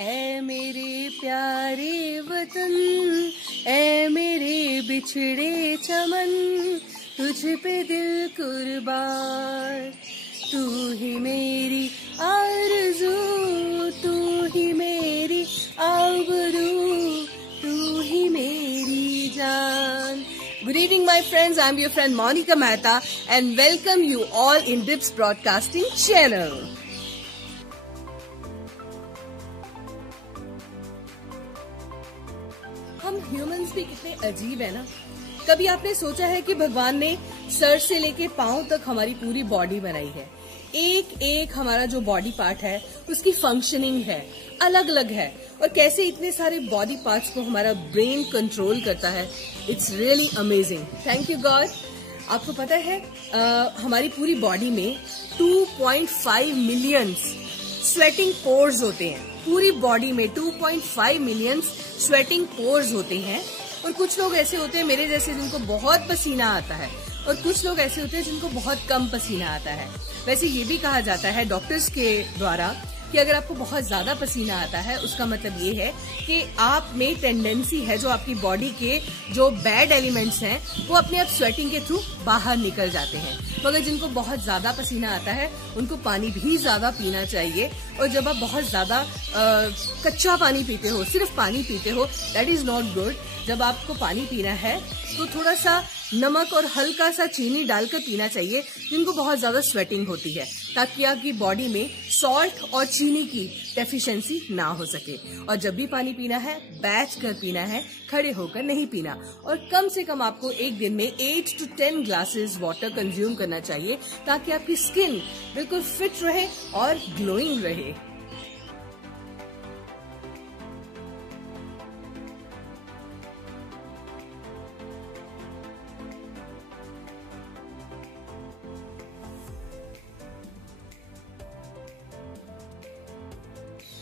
ऐ मेरे प्यारे वतन, ऐ मेरे बिछड़े चमन, तुझ पे दिल कुर्बान। तू ही मेरी आरज़ू, तू ही मेरी आबरू, तू ही मेरी जान। Good evening, my friends. I'm your friend Monica Mehta and welcome you all in Dips Broadcasting Channel. हम ह्यूमंस भी कितने अजीब है ना। कभी आपने सोचा है कि भगवान ने सर से लेके पांव तक हमारी पूरी बॉडी बनाई है। एक एक हमारा जो बॉडी पार्ट है उसकी फंक्शनिंग है, अलग अलग है, और कैसे इतने सारे बॉडी पार्ट्स को हमारा ब्रेन कंट्रोल करता है। It's really amazing. Thank you God. आपको पता है हमारी पूरी बॉडी में 2.5 मिलियन स्वेटिंग पोर्स होते हैं। पूरी बॉडी में 2.5 मिलियन स्वेटिंग पोर्स होते हैं। और कुछ लोग ऐसे होते हैं मेरे जैसे जिनको बहुत पसीना आता है, और कुछ लोग ऐसे होते हैं जिनको बहुत कम पसीना आता है। वैसे ये भी कहा जाता है डॉक्टर्स के द्वारा कि अगर आपको बहुत ज्यादा पसीना आता है उसका मतलब ये है कि आप में टेंडेंसी है, जो आपकी बॉडी के जो बैड एलिमेंट्स हैं वो अपने आप स्वेटिंग के थ्रू बाहर निकल जाते हैं। मगर जिनको बहुत ज्यादा पसीना आता है उनको पानी भी ज्यादा पीना चाहिए। और जब आप बहुत ज्यादा कच्चा पानी पीते हो, सिर्फ पानी पीते हो, दैट इज नॉट गुड। जब आपको पानी पीना है तो थोड़ा सा नमक और हल्का सा चीनी डालकर पीना चाहिए, जिनको बहुत ज्यादा स्वेटिंग होती है, ताकि आपकी बॉडी में सॉल्ट और चीनी की डेफिशिएंसी ना हो सके। और जब भी पानी पीना है बैठ कर पीना है, खड़े होकर नहीं पीना। और कम से कम आपको एक दिन में 8 to 10 ग्लासेस वाटर कंज्यूम करना चाहिए, ताकि आपकी स्किन बिल्कुल फिट रहे और ग्लोइंग रहे।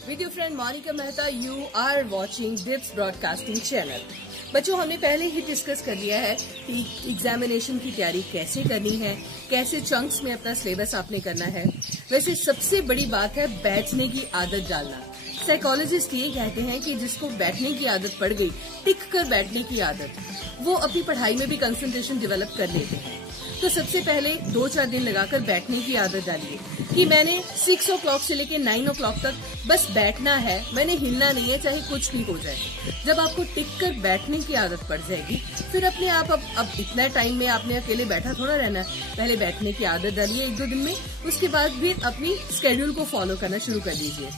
With your friend Monica Mehta, you are watching Dips Broadcasting Channel. बच्चों, हमने पहले ही डिस्कस कर लिया है कि एग्जामिनेशन की तैयारी कैसे करनी है, कैसे चंक्स में अपना सिलेबस आपने करना है। वैसे सबसे बड़ी बात है बैठने की आदत डालना। साइकोलॉजिस्ट ये कहते हैं कि जिसको बैठने की आदत पड़ गई, टिक कर बैठने की आदत, वो अपनी पढ़ाई में भी कंसंट्रेशन डेवलप कर लेते हैं। तो सबसे पहले 2-4 दिन लगाकर बैठने की आदत डालिए कि मैंने 6 o'clock से लेकर 9 o'clock तक बस बैठना है, मैंने हिलना नहीं है, चाहे कुछ भी हो जाए। जब आपको टिक कर बैठने की आदत पड़ जाएगी, फिर अपने आप अब इतना टाइम में आपने अकेले बैठा थोड़ा रहना है। पहले बैठने की आदत डालिए 1-2 दिन में, उसके बाद भी अपनी स्केड्यूल को फॉलो करना शुरू कर दीजिए।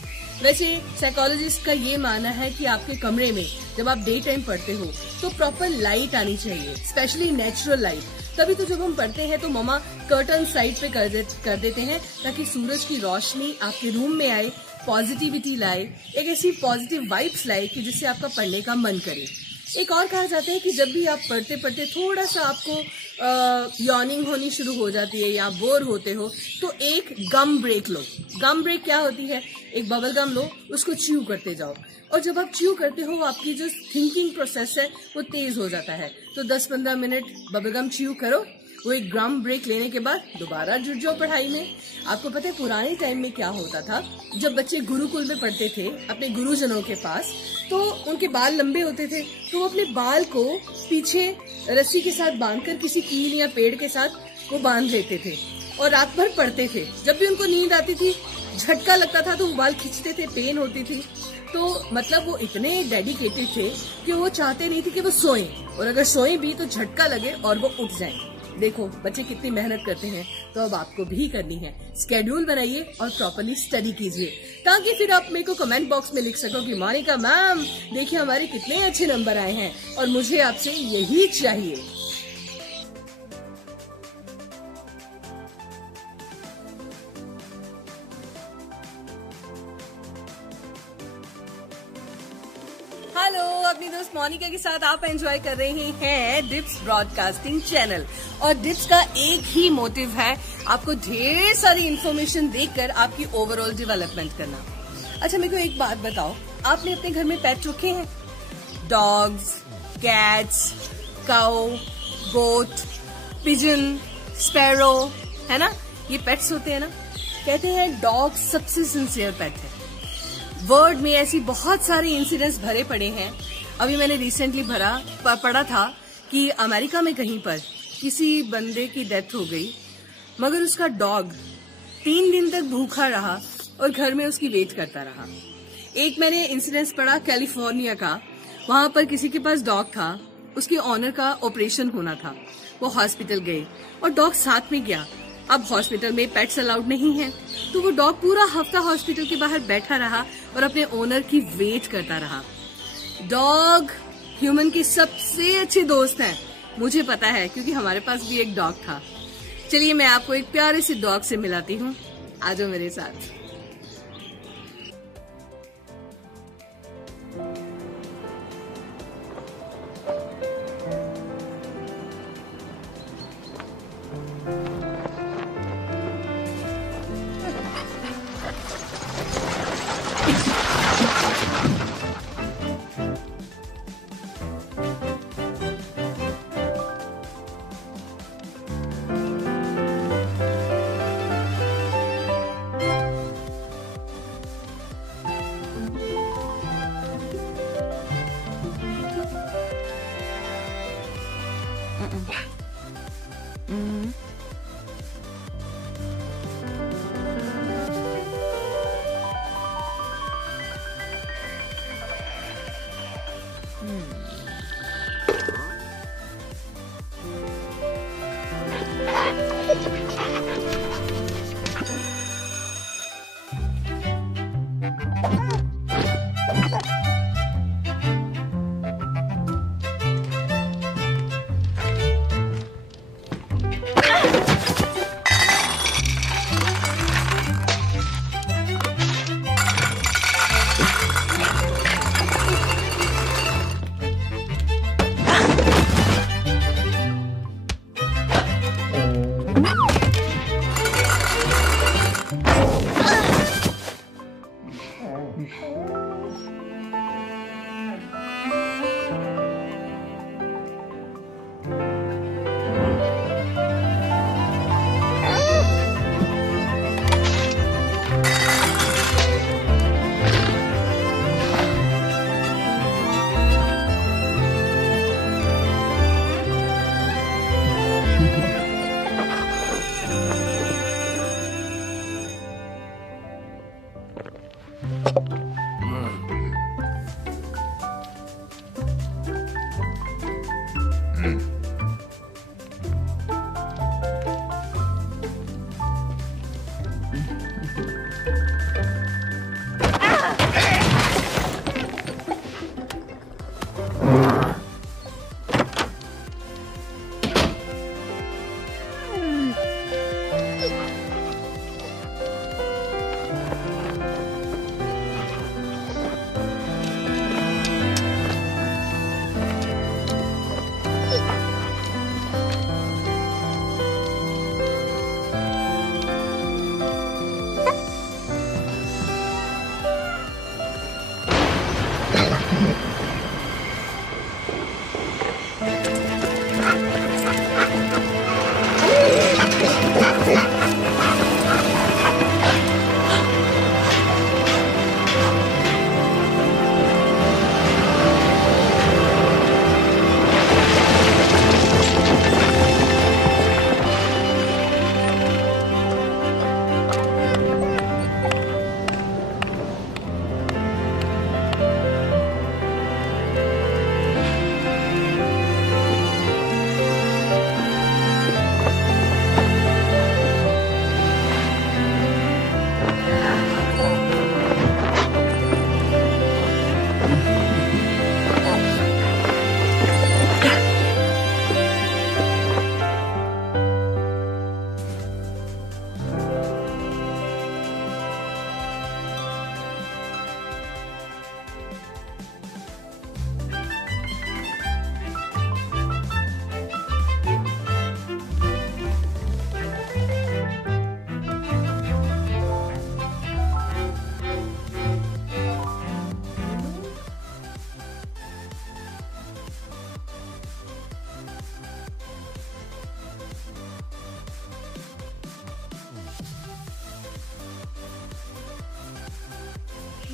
वैसे साइकोलॉजिस्ट का ये मानना है कि आपके कमरे में जब आप डे टाइम पढ़ते हो तो प्रॉपर लाइट आनी चाहिए, स्पेशली नेचुरल लाइट। तभी तो जब हम पढ़ते हैं तो मम्मा कर्टन साइड पे कर देते हैं, ताकि सूरज की रोशनी आपके रूम में आए, पॉजिटिविटी लाए, एक ऐसी पॉजिटिव वाइब्स लाए कि जिससे आपका पढ़ने का मन करे। एक और कहा जाता है कि जब भी आप पढ़ते पढ़ते थोड़ा सा आपको यॉर्निंग होनी शुरू हो जाती है या बोर होते हो, तो एक गम ब्रेक लो। गम ब्रेक क्या होती है? एक बबल गम लो, उसको च्यू करते जाओ, और जब आप च्यू करते हो आपकी जो थिंकिंग प्रोसेस है वो तेज हो जाता है। तो 10-15 मिनट बबल गम च्यू करो, वो एक गम ब्रेक लेने के बाद दोबारा जुट जाओ पढ़ाई में। आपको पता है पुराने टाइम में क्या होता था? जब बच्चे गुरुकुल में पढ़ते थे अपने गुरुजनों के पास, तो उनके बाल लंबे होते थे, तो वो अपने बाल को पीछे रस्सी के साथ बांधकर किसी कील या पेड़ के साथ वो बांध लेते थे और रात भर पढ़ते थे। जब भी उनको नींद आती थी, झटका लगता था तो वो बाल खींचते थे, पेन होती थी। तो मतलब वो इतने डेडिकेटेड थे कि वो चाहते नहीं थे कि वो सोएं, और अगर सोएं भी तो झटका लगे और वो उठ जाएं। देखो बच्चे कितनी मेहनत करते हैं, तो अब आपको भी करनी है। स्केड्यूल बनाइए और प्रॉपर्ली स्टडी कीजिए, ताकि फिर आप मेरे को कमेंट बॉक्स में लिख सको कि मोनिका मैम देखिए हमारे कितने अच्छे नंबर आए हैं, और मुझे आपसे यही चाहिए। हेलो, अपनी दोस्त मोनिका के साथ आप एंजॉय कर रहे हैं डिप्स ब्रॉडकास्टिंग चैनल। और डिप्स का एक ही मोटिव है, आपको ढेर सारी इन्फॉर्मेशन देकर आपकी ओवरऑल डेवलपमेंट करना। अच्छा मेरे को एक बात बताओ, आपने अपने घर में पेट रखे हैं? डॉग्स, कैट्स, काऊ, गोट, पिजन, स्पैरो, है ना? ये पेट्स होते हैं ना। कहते हैं डॉग सबसे सिंसियर पेट है। वर्ल्ड में ऐसी बहुत सारे इंसिडेंट्स भरे पड़े हैं। अभी मैंने रिसेंटली पढ़ा था कि अमेरिका में कहीं पर किसी बंदे की डेथ हो गई, मगर उसका डॉग 3 दिन तक भूखा रहा और घर में उसकी वेट करता रहा। एक मैंने इंसिडेंस पढ़ा कैलिफोर्निया का, वहां पर किसी के पास डॉग था, उसके ऑनर का ऑपरेशन होना था, वो हॉस्पिटल गए और डॉग साथ में गया। अब हॉस्पिटल में पेट्स अलाउड नहीं है, तो वो डॉग पूरा हफ्ता हॉस्पिटल के बाहर बैठा रहा और अपने ओनर की वेट करता रहा। डॉग ह्यूमन के सबसे अच्छे दोस्त हैं, मुझे पता है क्योंकि हमारे पास भी एक डॉग था। चलिए मैं आपको एक प्यारे से डॉग से मिलाती हूँ, आ जाओ मेरे साथ।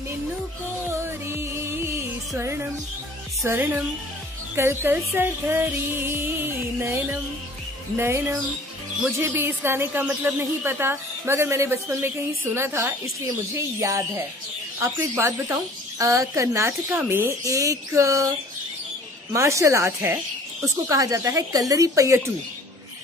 निन्नु कोरी स्वर्णम स्वर्णम कल कल सरधरी नयनम नयनम। मुझे भी इस गाने का मतलब नहीं पता, मगर मैंने बचपन में कहीं सुना था, इसलिए मुझे याद है। आपको एक बात बताऊं, कर्नाटका में एक मार्शल आर्ट है, उसको कहा जाता है कल्लरी पय्यट्टू।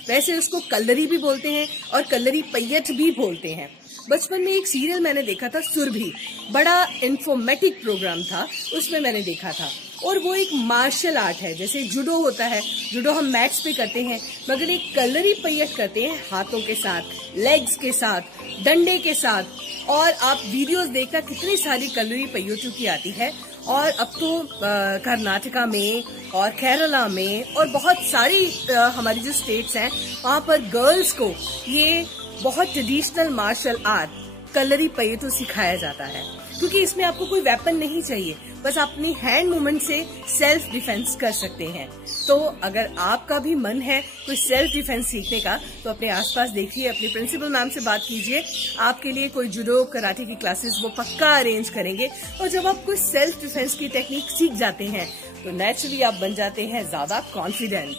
वैसे उसको कल्लरी भी बोलते हैं और कल्लरी पय्यट भी बोलते हैं। बचपन में एक सीरियल मैंने देखा था, सुरभि, बड़ा इंफॉर्मेटिक प्रोग्राम था, उसमें मैंने देखा था। और वो एक मार्शल आर्ट है, जैसे जुडो होता है, जुडो हम मैट्स पे करते हैं, मगर एक कल्लरी पय्यट करते हैं हाथों के साथ, लेग्स के साथ, डंडे के साथ। और आप वीडियोस देखकर कितनी सारी कल्लरी पय्यट्टू की आती है। और अब तो कर्नाटका में और केरला में और बहुत सारी हमारी जो स्टेट्स हैं, वहाँ पर गर्ल्स को ये बहुत ट्रेडिशनल मार्शल आर्ट कल्लरी पय्यट्टू सिखाया जाता है, क्योंकि इसमें आपको कोई वेपन नहीं चाहिए, बस अपनी हैंड मूवमेंट से सेल्फ डिफेंस कर सकते हैं। तो अगर आपका भी मन है कोई सेल्फ डिफेंस सीखने का, तो अपने आसपास देखिए, अपने प्रिंसिपल मैम से बात कीजिए, आपके लिए कोई जुडो कराटे की क्लासेस वो पक्का अरेंज करेंगे। और जब आप कोई सेल्फ डिफेंस की टेक्निक सीख जाते हैं, तो नेचुरली आप बन जाते हैं ज्यादा कॉन्फिडेंट।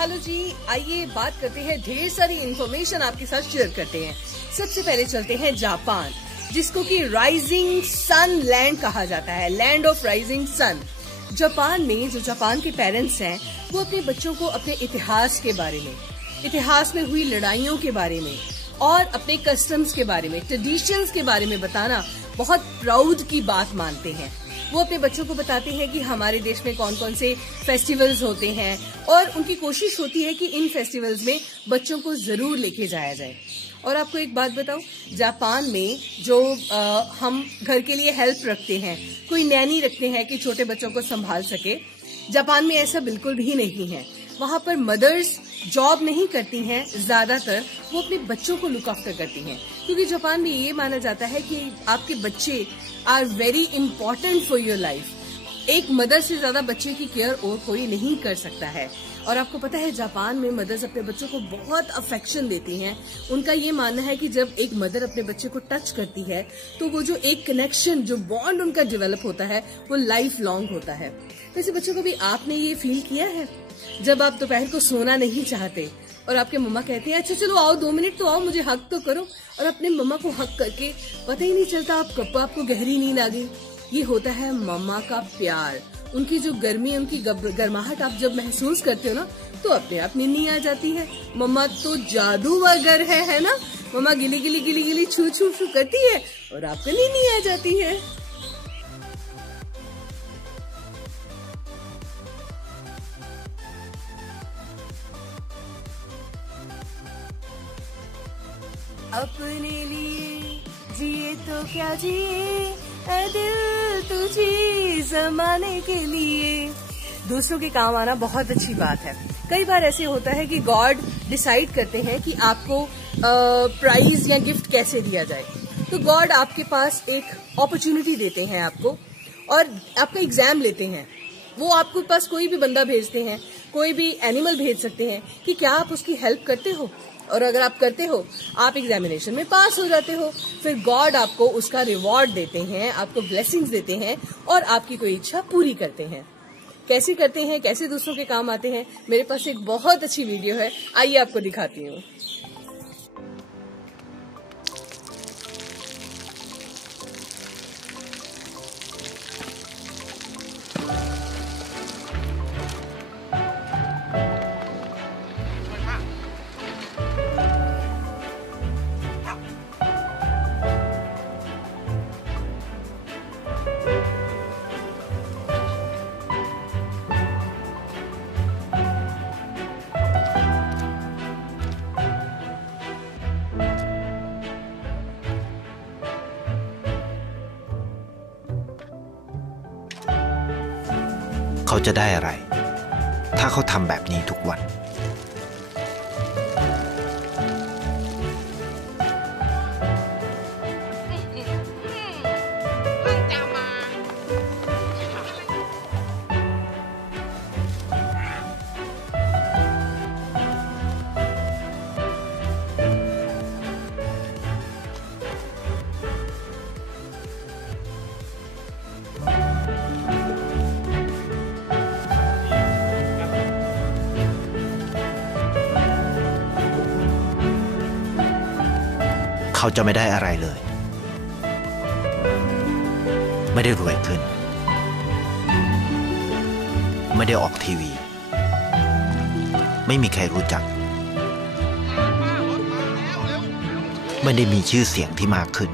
हेलो जी, आइए बात करते हैं, ढेर सारी इन्फॉर्मेशन आपके साथ शेयर करते हैं। सबसे पहले चलते हैं जापान, जिसको कि राइजिंग सन लैंड कहा जाता है, land of rising sun. Japan में जो जापान के पेरेंट्स हैं, वो अपने बच्चों को अपने इतिहास के बारे में, इतिहास में हुई लड़ाइयों के बारे में और अपने कस्टम्स के बारे में, ट्रेडिशंस के बारे में बताना बहुत प्राउड की बात मानते हैं। वो अपने बच्चों को बताते हैं कि हमारे देश में कौन कौन से फेस्टिवल्स होते हैं, और उनकी कोशिश होती है कि इन फेस्टिवल्स में बच्चों को जरूर लेके जाया जाए। और आपको एक बात बताऊं, जापान में जो हम घर के लिए हेल्प रखते हैं, कोई नैनी रखते हैं कि छोटे बच्चों को संभाल सके, जापान में ऐसा बिल्कुल भी नहीं है। वहाँ पर मदर्स जॉब नहीं करती हैं, ज्यादातर वो अपने बच्चों को लुक आफ्टर करती हैं, क्योंकि जापान में ये माना जाता है कि आपके बच्चे are very important for your life. एक मदर से ज्यादा बच्चे की केयर और कोई नहीं कर सकता है। और आपको पता है, जापान में मदर्स अपने बच्चों को बहुत अफेक्शन देती हैं। उनका ये मानना है कि जब एक मदर अपने बच्चे को टच करती है, तो वो जो एक कनेक्शन, जो बॉन्ड उनका डेवलप होता है, वो लाइफ लॉन्ग होता है। वैसे बच्चों को भी आपने ये फील किया है, जब आप दोपहर को सोना नहीं चाहते और आपके मम्मा कहते हैं अच्छा चलो आओ 2 मिनट तो आओ, मुझे हक तो करो, और अपने मम्मा को हक करके पता ही नहीं चलता आप कब आपको गहरी नींद आ गई। ये होता है मम्मा का प्यार, उनकी जो गर्मी, उनकी गर्माहट आप जब महसूस करते हो ना, तो अपने आप नींद आ जाती है। मम्मा तो जादूगर है ना, मम्मा गिली गिली गिली गिली छू छू छू करती है और आपको नींद आ जाती है। अपने लिए जिए तो क्या जिए, दिल तुझे जमाने के लिए। दूसरों के काम आना बहुत अच्छी बात है। कई बार ऐसे होता है कि गॉड डिसाइड करते हैं कि आपको प्राइज या गिफ्ट कैसे दिया जाए, तो गॉड आपके पास एक अपॉर्चुनिटी देते हैं आपको, और आपका एग्जाम लेते हैं। वो आपके पास कोई भी बंदा भेजते हैं, कोई भी एनिमल भेज सकते हैं कि क्या आप उसकी हेल्प करते हो, और अगर आप करते हो, आप एग्जामिनेशन में पास हो जाते हो, फिर गॉड आपको उसका रिवॉर्ड देते हैं, आपको ब्लेसिंग्स देते हैं और आपकी कोई इच्छा पूरी करते हैं। कैसे करते हैं, कैसे दूसरों के काम आते हैं, मेरे पास एक बहुत अच्छी वीडियो है, आइए आपको दिखाती हूँ।เขาจะได้อะไรถ้าเขาทำแบบนี้ทุกวัน เขาจะไม่ได้อะไรเลย ไม่ได้รวยขึ้น ไม่ได้ออกทีวี ไม่มีใครรู้จัก ไม่ได้มีชื่อเสียงที่มากขึ้น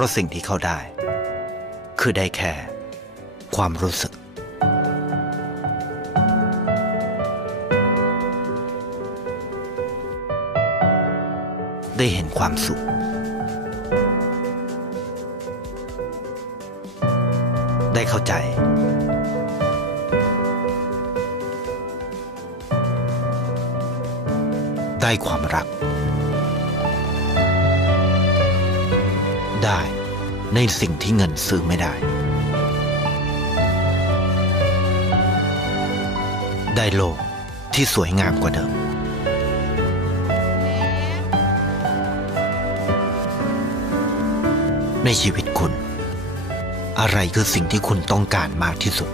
เพราะสิ่งที่เขาได้คือได้แค่ความรู้สึกได้เห็นความสุขได้เข้าใจได้ความรักได้ในสิ่งที่เงินซื้อไม่ได้ได้โลกที่สวยงามกว่าเดิมในชีวิตคุณอะไรคือสิ่งที่คุณต้องการมากที่สุด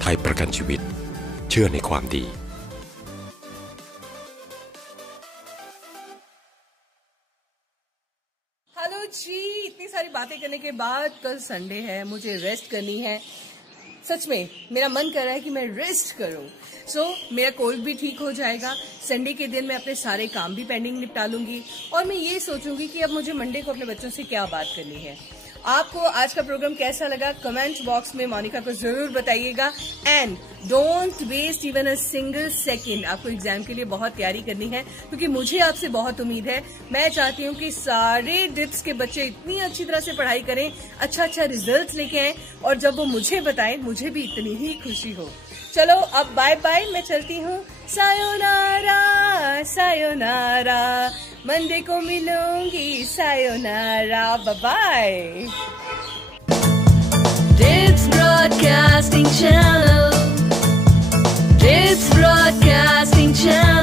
ไทยประกันชีวิตเชื่อในความดีजी इतनी सारी बातें करने के बाद कल संडे है, मुझे रेस्ट करनी है। सच में मेरा मन कर रहा है कि मैं रेस्ट करूं। मेरा कोल्ड भी ठीक हो जाएगा। संडे के दिन मैं अपने सारे काम भी पेंडिंग निपटा लूंगी और मैं ये सोचूंगी कि अब मुझे मंडे को अपने बच्चों से क्या बात करनी है। आपको आज का प्रोग्राम कैसा लगा कमेंट बॉक्स में मोनिका को जरूर बताइएगा। And don't waste even a single second. आपको एग्जाम के लिए बहुत तैयारी करनी है क्योंकि मुझे आपसे बहुत उम्मीद है। मैं चाहती हूँ कि सारे डिप्स के बच्चे इतनी अच्छी तरह से पढ़ाई करें, अच्छा अच्छा रिजल्ट लेके आए और जब वो मुझे बताएं मुझे भी इतनी ही खुशी हो। चलो अब बाय बाय, मैं चलती हूँ। सायोनारा सायोनारा, मंडे को मिलूंगी। Sayonara, bye. Dips Broadcasting Channel, Dips Broadcasting Channel.